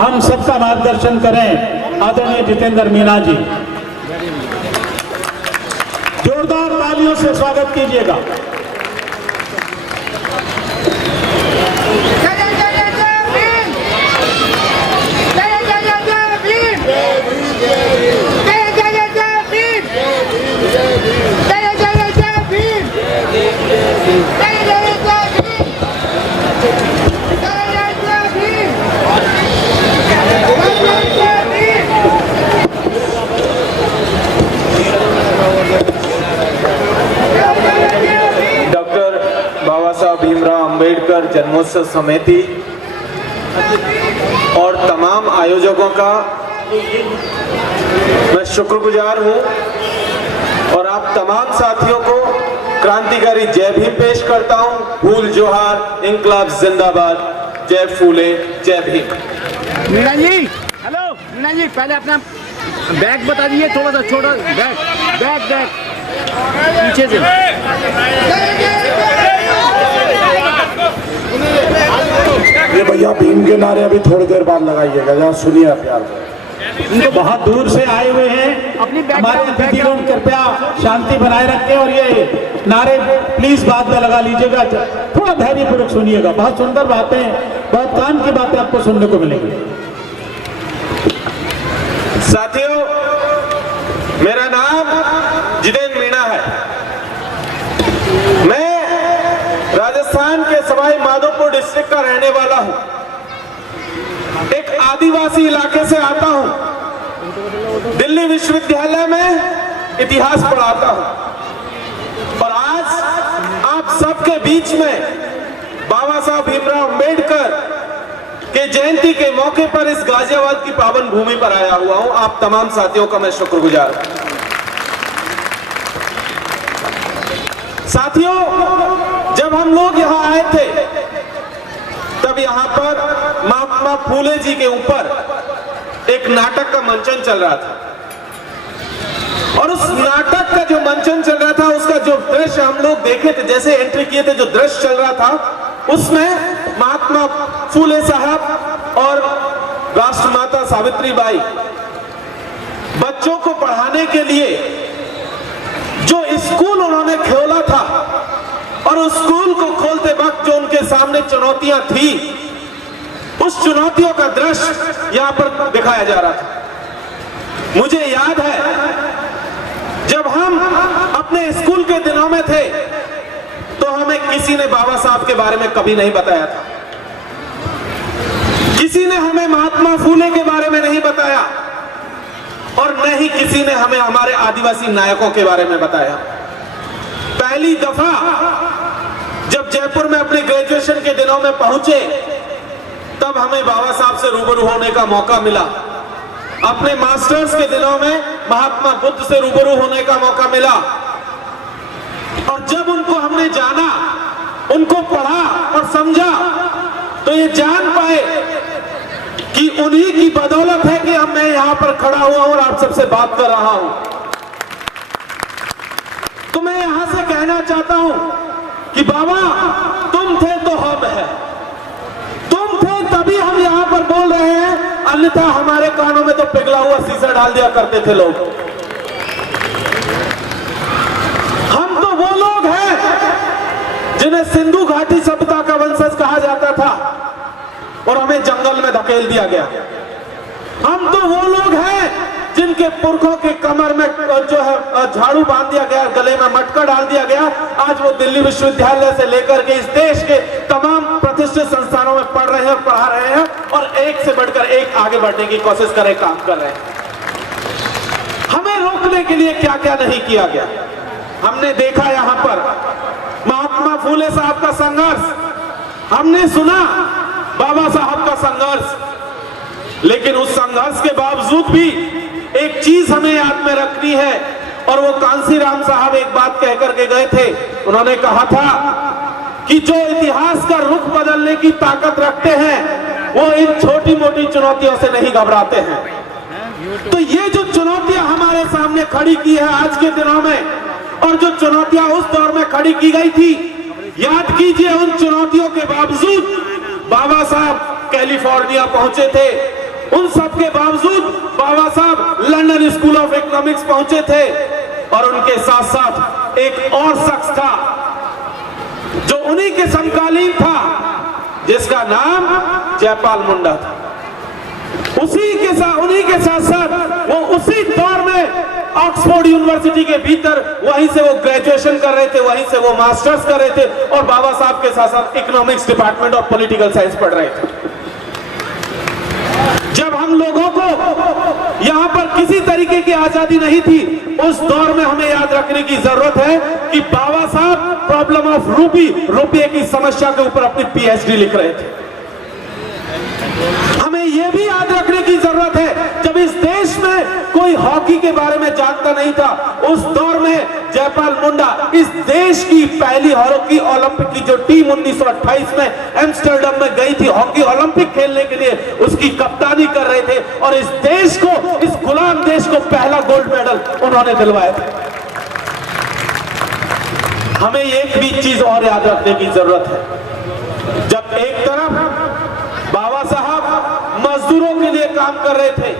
हम सबका मार्गदर्शन करें आदरणीय जितेंद्र मीणा जी। जोरदार तालियों से स्वागत कीजिएगा। अम्बेडकर जन्मोत्सव समिति और तमाम आयोजकों का मैं शुक्रगुजार हूं और आप तमाम साथियों को क्रांतिकारी जय भीम पेश करता हूं। फूल जोहार, इंकलाब जिंदाबाद, जय फूले, जय भीम। मीणा जी, हेलो मीणा जी, पहले अपना बैग बता दीजिए, थोड़ा सा छोटा बैग पीछे से। ये भैया भीम के नारे अभी थोड़ी देर बाद लगाइएगा, जरा सुनिए प्यार से। इनको बहुत दूर से आए हुए हैं, हमारे अतिथिगण कृपया शांति बनाए रखें और ये नारे प्लीज बाद में लगा लीजिएगा। थोड़ा धैर्यपूर्वक सुनिएगा, बहुत सुंदर बातें, बहुत काम की बातें आपको सुनने को मिलेंगी। साथियों, मेरा नाम जितेंद्र मीणा है। मैं राजस्थान के सवाई माधोपुर डिस्ट्रिक्ट का रहने वाला हूं। एक आदिवासी इलाके से आता हूं। दिल्ली विश्वविद्यालय में इतिहास पढ़ाता हूं और आज आप सबके बीच में बाबा साहब भीमराव अंबेडकर के जयंती के मौके पर इस गाजियाबाद की पावन भूमि पर आया हुआ हूं। आप तमाम साथियों का मैं शुक्रगुजार हूं। साथियों, जब हम लोग यहां आए थे तब यहां पर महात्मा फूले जी के ऊपर एक नाटक का मंचन चल रहा था और उस नाटक का जो मंचन चल रहा था उसका जो दृश्य हम लोग देखे थे, जैसे एंट्री किए थे, जो दृश्य चल रहा था उसमें महात्मा फूले साहब और राष्ट्रमाता सावित्रीबाई बच्चों को पढ़ाने के लिए जो स्कूल उन्होंने खोला था और उस स्कूल को खोलते वक्त जो उनके सामने चुनौतियां थी, उस चुनौतियों का दृश्य यहां पर दिखाया जा रहा था। मुझे याद है जब हम अपने स्कूल के दिनों में थे तो हमें किसी ने बाबा साहब के बारे में कभी नहीं बताया था। किसी ने हमें महात्मा फूले के बारे में नहीं बताया और न ही किसी ने हमें हमारे आदिवासी नायकों के बारे में बताया। पहली दफा जब जयपुर में अपने ग्रेजुएशन के दिनों में पहुंचे तब हमें बाबा साहब से रूबरू होने का मौका मिला। अपने मास्टर्स के दिनों में महात्मा बुद्ध से रूबरू होने का मौका मिला और जब उनको हमने जाना, उनको पढ़ा और समझा तो ये जान पाए कि उन्हीं की बदौलत है कि मैं यहां पर खड़ा हुआ हूं और आप सबसे बात कर रहा हूं। तो मैं यहां से कहना चाहता हूं कि बाबा, तुम थे तो हम हैं, तुम थे तभी हम यहां पर बोल रहे हैं, अन्यथा हमारे कानों में तो पिघला हुआ शीशा डाल दिया करते थे लोग। हम तो वो लोग हैं जिन्हें सिंधु घाटी सभ्यता का वंशज कहा जाता था और हमें जंगल में धकेल दिया गया। हम तो वो लोग हैं जिनके पुरखों के कमर में जो है झाड़ू बांध दिया गया, गले में मटका डाल दिया गया। आज वो दिल्ली विश्वविद्यालय से लेकर के इस देश के तमाम प्रतिष्ठित संस्थानों में पढ़ रहे हैं और पढ़ा रहे हैं और एक से बढ़कर एक आगे बढ़ने की कोशिश कर रहे, काम कर रहे हैं। हमें रोकने के लिए क्या क्या नहीं किया गया। हमने देखा यहाँ पर महात्मा फूले साहब का संघर्ष, हमने सुना बाबा साहब का संघर्ष, लेकिन उस संघर्ष के बावजूद भी एक चीज हमें याद में रखनी है और वो कांसीराम साहब एक बात कह करके गए थे। उन्होंने कहा था कि जो इतिहास का रुख बदलने की ताकत रखते हैं वो इन छोटी मोटी चुनौतियों से नहीं घबराते हैं। तो ये जो चुनौतियां हमारे सामने खड़ी की है आज के दिनों में और जो चुनौतियां उस दौर में खड़ी की गई थी, याद कीजिए उन चुनौतियों के बावजूद बाबा साहब कैलिफोर्निया पहुंचे थे उन सब के बावजूद बाबा साहब लंदन स्कूल ऑफ इकोनॉमिक्स पहुंचे थे और उनके साथ साथ एक और शख्स था जो उन्हीं के समकालीन था, जिसका नाम जयपाल मुंडा था। उन्हीं के साथ साथ वो उसी दौर में ऑक्सफोर्ड यूनिवर्सिटी के भीतर वहीं से वो ग्रेजुएशन कर रहे थे, वहीं से वो मास्टर्स कर रहे थे और बाबा साहब के साथ साथ इकोनॉमिक्स डिपार्टमेंट और पॉलिटिकल साइंस पढ़ रहे थे। जब हम लोगों को यहां पर किसी तरीके की आजादी नहीं थी, उस दौर में हमें याद रखने की जरूरत है कि बाबा साहब प्रॉब्लम ऑफ रुपये की समस्या के ऊपर अपनी पीएचडी लिख रहे थे। हमें यह भी याद रखने की जरूरत है, जब इस देश में कोई हॉकी के बारे में जानता नहीं था, उस दौर में जयपाल मुंडा इस देश की पहली हॉकी ओलंपिक की जो टीम 1928 में एम्स्टर्डम में गई थी हॉकी ओलंपिक खेलने के लिए, उसकी कप्तानी कर रहे थे और इस देश को, इस गुलाम देश को पहला गोल्ड मेडल उन्होंने दिलवाया था। हमें एक भी चीज और याद रखने की जरूरत है, जब एक तरफ बाबा साहब मजदूरों के लिए काम कर रहे थे,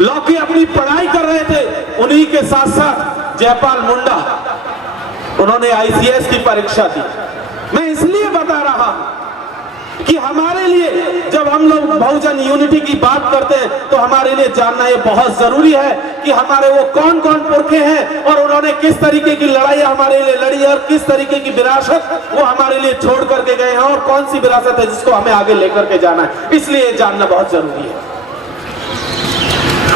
लॉ की अपनी पढ़ाई कर रहे थे, उन्हीं के साथ साथ जयपाल मुंडा उन्होंने आईसीएस की परीक्षा दी। मैं इसलिए बता रहा हूं कि हमारे लिए जब हम लोग बहुजन यूनिटी की बात करते हैं तो हमारे लिए जानना ये बहुत जरूरी है कि हमारे वो कौन कौन पुरखे हैं और उन्होंने किस तरीके की लड़ाई हमारे लिए लड़ी और किस तरीके की विरासत वो हमारे लिए छोड़ करके गए हैं और कौन सी विरासत है जिसको हमें आगे लेकर के जाना है। इसलिए ये जानना बहुत जरूरी है।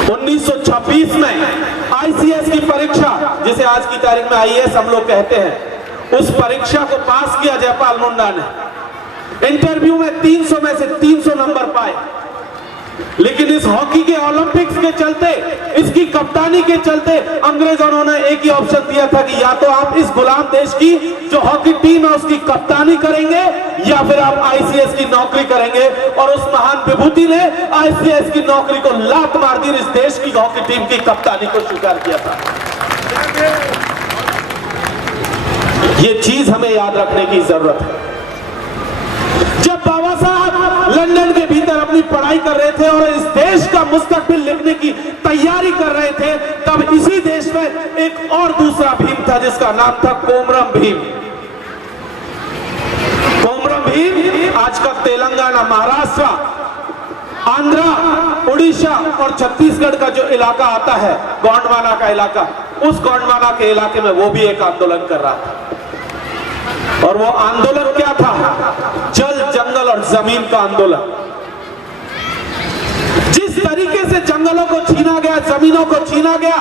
1926 में आईसीएस की परीक्षा, जिसे आज की तारीख में आईएएस हम लोग कहते हैं, उस परीक्षा को पास किया जयपाल मुंडा ने। इंटरव्यू में 300 में से 300 नंबर पाए, लेकिन इस हॉकी के ओलंपिक्स के चलते, इसकी कप्तानी के चलते अंग्रेजों ने एक ही ऑप्शन दिया था कि या तो आप इस गुलाम देश की जो हॉकी टीम है उसकी कप्तानी करेंगे या फिर आप आईसीएस की नौकरी करेंगे। और उस महान विभूति ने आईसीएस की नौकरी को लात मार दी, इस देश की हॉकी टीम की कप्तानी को स्वीकार किया था। ये चीज हमें याद रखने की जरूरत है। जब बाबा साहब लंदन के भीतर अपनी पढ़ाई कर रहे थे और इस देश का मुस्तकबिल लिखने की तैयारी कर रहे थे, तब इसी देश में एक और दूसरा भीम था जिसका नाम था कोमरम भीम। कोमरम भीम आज का तेलंगाना, महाराष्ट्र, आंध्रा, उड़ीसा और छत्तीसगढ़ का जो इलाका आता है, गोंडवाना का इलाका, उस गोंडवाना के इलाके में वो भी एक आंदोलन कर रहा था। और वो आंदोलन क्या था? जल, जंगल और जमीन का आंदोलन। जिस तरीके से जंगलों को छीना गया, जमीनों को छीना गया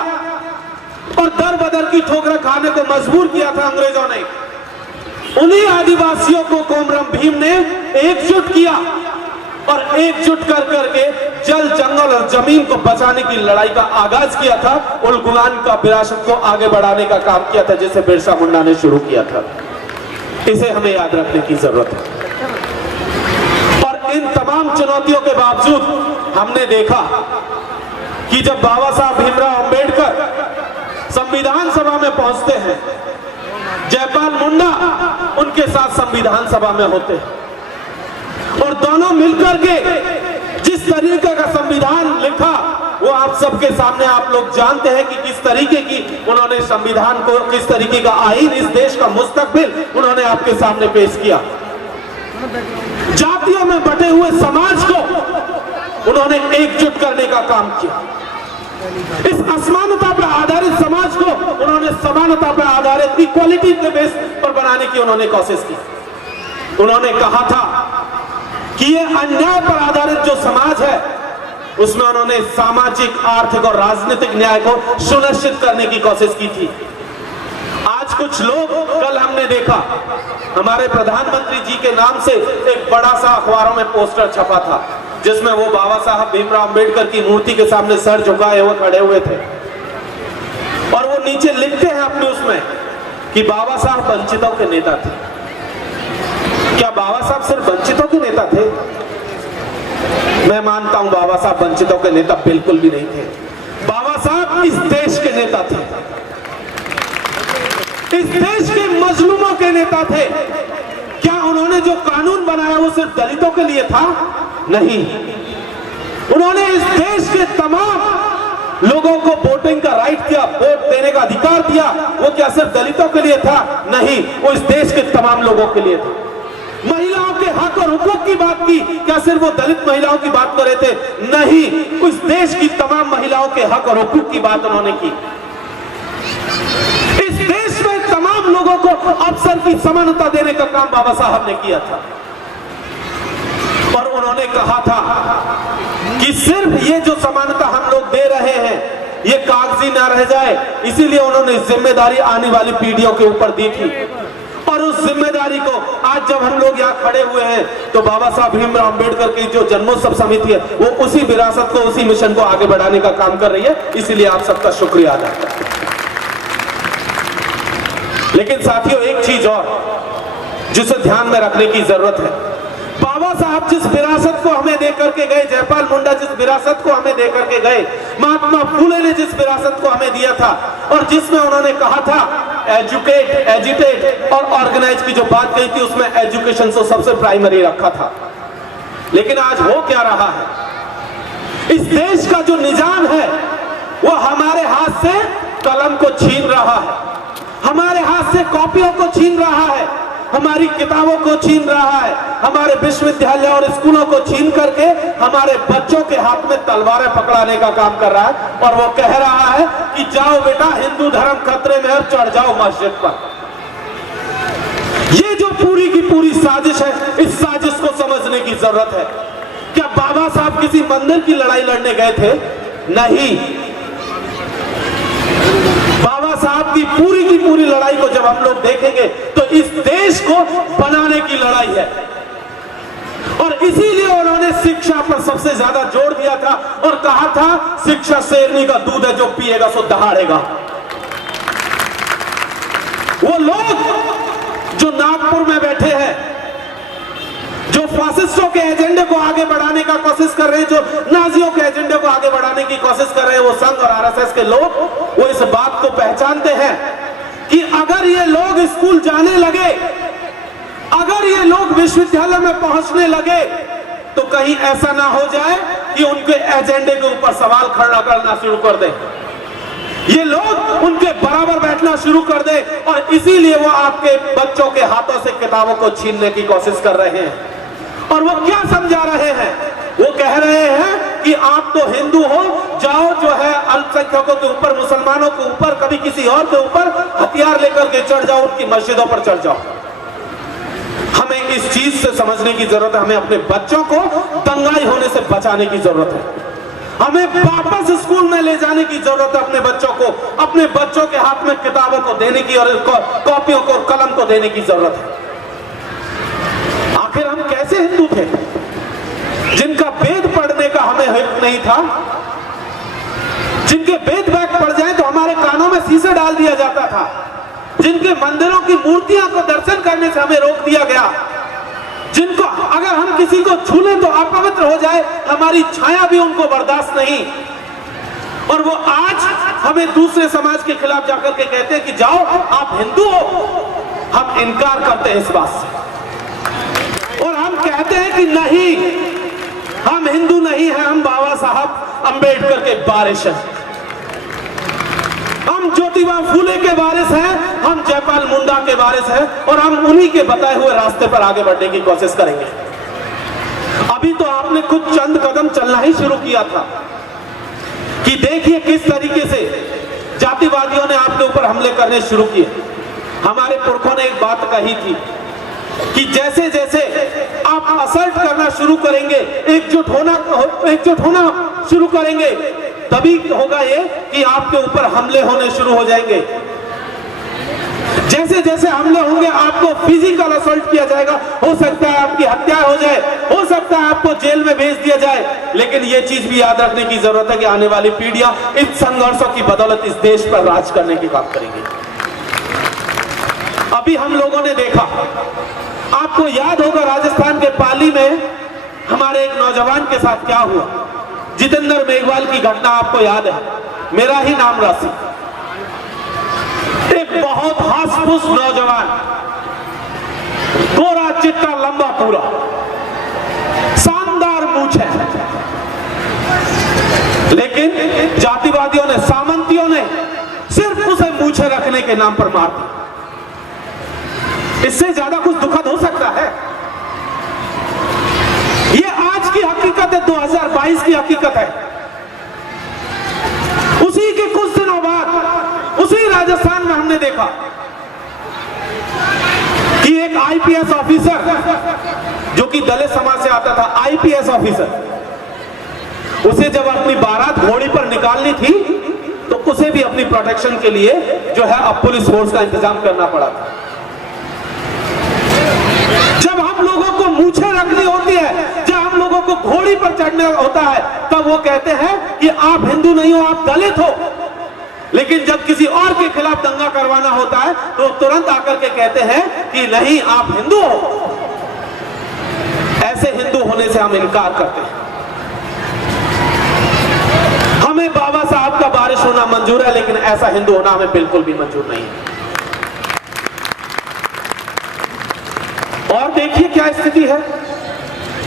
और दर बदर की ठोकरें खाने को मजबूर किया था अंग्रेजों ने, उन्हीं आदिवासियों को कोमरम भीम ने एकजुट किया और एकजुट कर करके जल, जंगल और जमीन को बचाने की लड़ाई का आगाज किया था। उल गुलान का विरासत को आगे बढ़ाने का काम किया था, जिसे बिरसा मुंडा ने शुरू किया था। इसे हमें याद रखने की जरूरत है। और इन तमाम चुनौतियों के बावजूद हमने देखा कि जब बाबा साहब भीमराव अंबेडकर संविधान सभा में पहुंचते हैं, जयपाल मुंडा उनके साथ संविधान सभा में होते हैं और दोनों मिलकर के जिस तरीके का संविधान लिखा वो आप सबके सामने, आप लोग जानते हैं कि किस तरीके की उन्होंने संविधान को, किस तरीके का आईन, इस देश का मुस्तकबिल उन्होंने आपके सामने पेश किया। जातियों में बटे हुए समाज को उन्होंने एकजुट करने का काम किया। इस असमानता पर आधारित समाज को उन्होंने समानता पर आधारित इक्वालिटी के बेस पर बनाने की उन्होंने कोशिश की। उन्होंने कहा था कि ये अन्याय पर आधारित जो समाज है उसमें उन्होंने सामाजिक, आर्थिक और राजनीतिक न्याय को सुनिश्चित करने की कोशिश की थी। आज कुछ लोग, कल हमने देखा हमारे प्रधानमंत्री जी के नाम से एक बड़ा सा अखबारों में पोस्टर छपा था जिसमें वो बाबा साहब भीमराव अंबेडकर की मूर्ति के सामने सर झुकाए हुए खड़े हुए थे और वो नीचे लिखते हैं अपने उसमें कि बाबा साहब वंचितों के नेता थे। क्या बाबा साहब सिर्फ वंचितों के नेता थे? मैं मानता हूं बाबा साहब वंचितों के नेता बिल्कुल भी नहीं थे। बाबा साहब इस देश के नेता थे, इस देश के मजलूमों के नेता थे। क्या उन्होंने जो कानून बनाया वो सिर्फ दलितों के लिए था? नहीं, उन्होंने इस देश के तमाम लोगों को वोटिंग का राइट दिया, वोट देने का अधिकार दिया। वो क्या सिर्फ दलितों के लिए था? नहीं, वो इस देश के तमाम लोगों के लिए था। महिलाओं के हक और हुकूक की बात की, क्या सिर्फ वो दलित महिलाओं की बात कर रहे थे? नहीं, उस देश की तमाम महिलाओं के हक और हुकूक की बात उन्होंने की। इस देश में तमाम लोगों को अवसर की समानता देने का काम बाबा साहब ने किया था। और उन्होंने कहा था कि सिर्फ ये जो समानता हम लोग दे रहे हैं ये कागजी ना रह जाए, इसीलिए उन्होंने जिम्मेदारी आने वाली पीढ़ियों के ऊपर दी थी। और उस जिम्मेदारी को आज जब हम लोग यहाँ खड़े हुए हैं तो बाबा साहब भीमराव अंबेडकर की जो जन्मोत्सव समिति है वो उसी विरासत को, उसी मिशन को आगे बढ़ाने का काम कर रही है। इसीलिए आप सबका शुक्रिया अदा करता हूं। लेकिन साथियों, एक चीज और जिसे ध्यान में रखने की जरूरत है, बाबा साहब जिस विरासत को हमें दे करके गए, जयपाल मुंडा जिस विरासत को हमें दे करके गए, महात्मा फुले ने जिस विरासत को हमें दिया था और जिसमें उन्होंने कहा था एजुकेट, एजिटेट और ऑर्गेनाइज की जो बात कही थी उसमें एजुकेशन को सबसे प्राइमरी रखा था। लेकिन आज हो क्या रहा है? इस देश का जो निजाम है वो हमारे हाथ से कलम को छीन रहा है, हमारे हाथ से कॉपियों को छीन रहा है, हमारी किताबों को छीन रहा है, हमारे विश्वविद्यालय और स्कूलों को छीन करके हमारे बच्चों के हाथ में तलवारें पकड़ाने का काम कर रहा है। और वो कह रहा है कि जाओ बेटा, हिंदू धर्म खतरे में है, चढ़ जाओ मस्जिद पर। ये जो पूरी की पूरी साजिश है, इस साजिश को समझने की जरूरत है। क्या बाबा साहब किसी मंदिर की लड़ाई लड़ने गए थे? नहीं, बाबा साहब की पूरी लड़ाई को जब हम लोग देखेंगे तो इस देश को बनाने की लड़ाई है। और इसीलिए उन्होंने शिक्षा पर सबसे ज्यादा जोर दिया था और कहा था शिक्षा शेरनी का दूध है, जो पिएगा सो दहाड़ेगा। वो लोग जो नागपुर में बैठे हैं, जो फासिस्टों के एजेंडे को आगे बढ़ाने का कोशिश कर रहे हैं, जो नाजियों के एजेंडे को आगे बढ़ाने की कोशिश कर रहे हैं, वो संघ और आरएसएस के लोग, वो इस बात को पहचानते हैं कि अगर ये लोग स्कूल जाने लगे, अगर ये लोग विश्वविद्यालय में पहुंचने लगे तो कहीं ऐसा ना हो जाए कि उनके एजेंडे के ऊपर सवाल खड़ा करना शुरू कर दें, ये लोग उनके बराबर बैठना शुरू कर दे। और इसीलिए वो आपके बच्चों के हाथों से किताबों को छीनने की कोशिश कर रहे हैं। और वो क्या समझा रहे हैं? वो कह रहे हैं कि आप तो हिंदू हो, जाओ जो है अल्पसंख्यकों के ऊपर, मुसलमानों के ऊपर, कभी किसी और के ऊपर हथियार लेकर के चढ़ जाओ, उनकी मस्जिदों पर चढ़ जाओ। हमें इस चीज से समझने की जरूरत है, हमें अपने बच्चों को दंगाई होने से बचाने की जरूरत है, हमें वापस स्कूल में ले जाने की जरूरत है अपने बच्चों को, अपने बच्चों के हाथ में किताबों को देने की और कॉपियों को, कलम को देने की जरूरत है। आखिर हम कैसे हिंदू थे जिनका वेद पढ़ने का हमें हक नहीं था, जिनके वेद बैग पढ़ जाए तो हमारे कानों में शीशे डाल दिया जाता था, जिनके मंदिरों की मूर्तियां को दर्शन करने से हमें रोक दिया गया, जिनको अगर हम किसी को छू लें तो अपवित्र हो जाए, हमारी छाया भी उनको बर्दाश्त नहीं। और वो आज हमें दूसरे समाज के खिलाफ जाकर के कहते हैं कि जाओ आप हिंदू हो। हम इनकार करते हैं इस बात से और हम कहते हैं कि नहीं, हम हिंदू नहीं हैं, हम बाबा साहब अंबेडकर के वारिस हैं, हम ज्योतिबा फूले के वारिस हैं, हम जयपाल मुंडा के वारिस हैं और हम उन्हीं के बताए हुए रास्ते पर आगे बढ़ने की कोशिश करेंगे। अभी तो आपने कुछ चंद कदम चलना ही शुरू किया था कि देखिए किस तरीके से जातिवादियों ने आपके ऊपर हमले करने शुरू किए। हमारे पुरखों ने एक बात कही थी कि जैसे जैसे आप असल्ट करना शुरू करेंगे, एकजुट होना शुरू करेंगे, तभी होगा ये कि आपके ऊपर हमले होने शुरू हो जाएंगे। जैसे जैसे हमले होंगे आपको फिजिकल असल्ट किया जाएगा, हो सकता है आपकी हत्या हो जाए, हो सकता है आपको जेल में भेज दिया जाए। लेकिन ये चीज भी याद रखने की जरूरत है कि आने वाली पीढ़ियां इन संघर्षों की बदौलत इस देश पर राज करने की बात करेंगी। अभी हम लोगों ने देखा, आपको याद होगा राजस्थान के पाली में हमारे एक नौजवान के साथ क्या हुआ, जितेंद्र मेघवाल की घटना आपको याद है, मेरा ही नाम राशि, एक बहुत हास-फूस नौजवान, गोरा चिट्टा लंबा पूरा, शानदार मूंछ है, लेकिन जातिवादियों ने, सामंतियों ने सिर्फ उसे मूछे रखने के नाम पर मार दिया। इससे ज्यादा कुछ दुखद हो सकता है? ये आज की हकीकत है, 2022 की हकीकत है। उसी के कुछ दिनों बाद उसी राजस्थान में हमने देखा कि एक आईपीएस ऑफिसर जो कि दलित समाज से आता था, आईपीएस ऑफिसर, उसे जब अपनी बारात घोड़ी पर निकालनी थी तो उसे भी अपनी प्रोटेक्शन के लिए जो है अब पुलिस फोर्स का इंतजाम करना पड़ा था। जब हम लोगों को मूछें रखनी होती है, जब हम लोगों को घोड़ी पर चढ़ना होता है, तब वो कहते हैं कि आप हिंदू नहीं हो, आप दलित हो। लेकिन जब किसी और के खिलाफ दंगा करवाना होता है तो तुरंत आकर के कहते हैं कि नहीं, आप हिंदू हो। ऐसे हिंदू होने से हम इनकार करते हैं। हमें बाबा साहब का वारिस होना मंजूर है, लेकिन ऐसा हिंदू होना हमें बिल्कुल भी मंजूर नहीं है। और देखिए क्या स्थिति है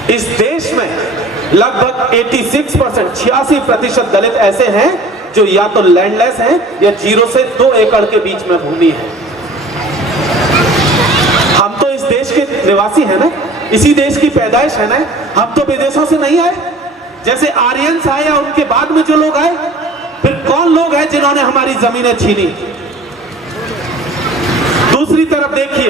इस देश में। लगभग 86% दलित ऐसे हैं जो या तो लैंडलेस हैं या 0 से 2 एकड़ के बीच में भूमि है। हम तो इस देश के निवासी हैं ना, इसी देश की पैदाइश है ना, हम तो विदेशों से नहीं आए। जैसे आर्यंस आए या उनके बाद में जो लोग आए, फिर कौन लोग हैं जिन्होंने हमारी जमीनें छीनी? दूसरी तरफ देखिए,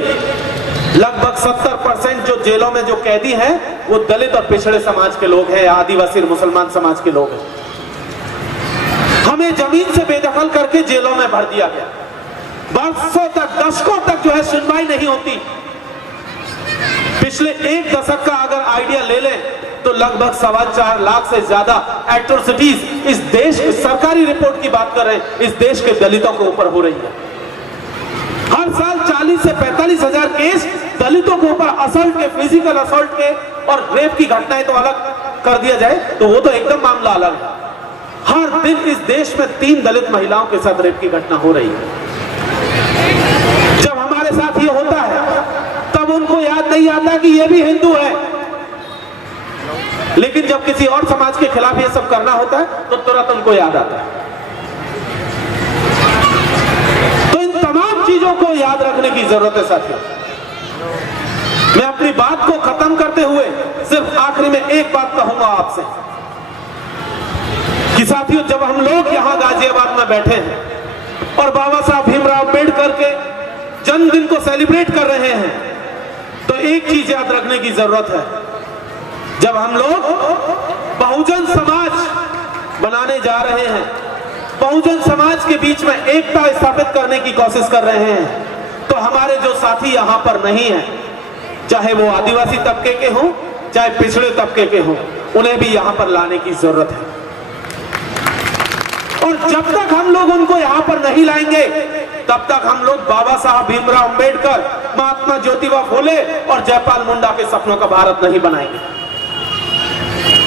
लगभग 70% जो जेलों में जो कैदी हैं वो दलित और पिछड़े समाज के लोग हैं, आदिवासी और मुसलमान समाज के लोग हैं। हमें जमीन से बेदखल करके जेलों में भर दिया गया। वर्षों तक, दशकों तक जो है सुनवाई नहीं होती। पिछले 1 दशक का अगर आइडिया ले लें तो लगभग 4.25 लाख से ज्यादा एट्रोसिटीज इस देश की सरकारी रिपोर्ट की बात कर रहे हैं, इस देश के दलितों के ऊपर हो रही है। हर साल 40 से 45 हजार केस दलितों के ऊपर असल्ट के, फिजिकल असल्ट के और रेप की घटनाएं तो अलग कर दिया जाए तो वो तो एकदम मामला अलग है। हर दिन इस देश में 3 दलित महिलाओं के साथ रेप की घटना हो रही है। जब हमारे साथ ये होता है तब उनको याद नहीं आता कि ये भी हिंदू है, लेकिन जब किसी और समाज के खिलाफ ये सब करना होता है तो तुरंत उनको याद आता है। तो इन तमाम चीजों को याद रखने की जरूरत है साथियों। मैं अपनी बात को खत्म करते हुए सिर्फ आखिरी में एक बात कहूंगा आपसे कि साथियों, जब हम लोग यहां गाजियाबाद में बैठे हैं और बाबा साहब भीमराव अम्बेडकर के जन्मदिन को सेलिब्रेट कर रहे हैं, तो एक चीज याद रखने की जरूरत है। जब हम लोग बहुजन समाज बनाने जा रहे हैं, बहुजन समाज के बीच में एकता स्थापित करने की कोशिश कर रहे हैं, तो हमारे जो साथी यहां पर नहीं हैं, चाहे वो आदिवासी तबके के हों, चाहे पिछड़े तबके के हों, उन्हें भी यहां पर लाने की जरूरत है। और जब तक हम लोग उनको यहां पर नहीं लाएंगे, तब तक हम लोग बाबा साहब भीमराव अम्बेडकर, महात्मा ज्योतिबा फुले और जयपाल मुंडा के सपनों का भारत नहीं बनाएंगे।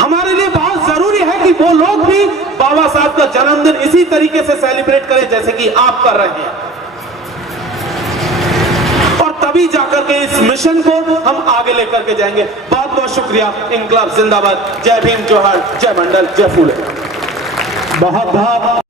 हमारे लिए बहुत जरूरी है कि वो लोग भी बाबा साहब का जन्मदिन इसी तरीके से सेलिब्रेट करें जैसे कि आप कर रहे हैं, और तभी जाकर के इस मिशन को हम आगे लेकर के जाएंगे। बहुत बहुत शुक्रिया। इंकलाब जिंदाबाद। जय भीम, जोहार, जय मंडल, जय फूले। बहुत बहुत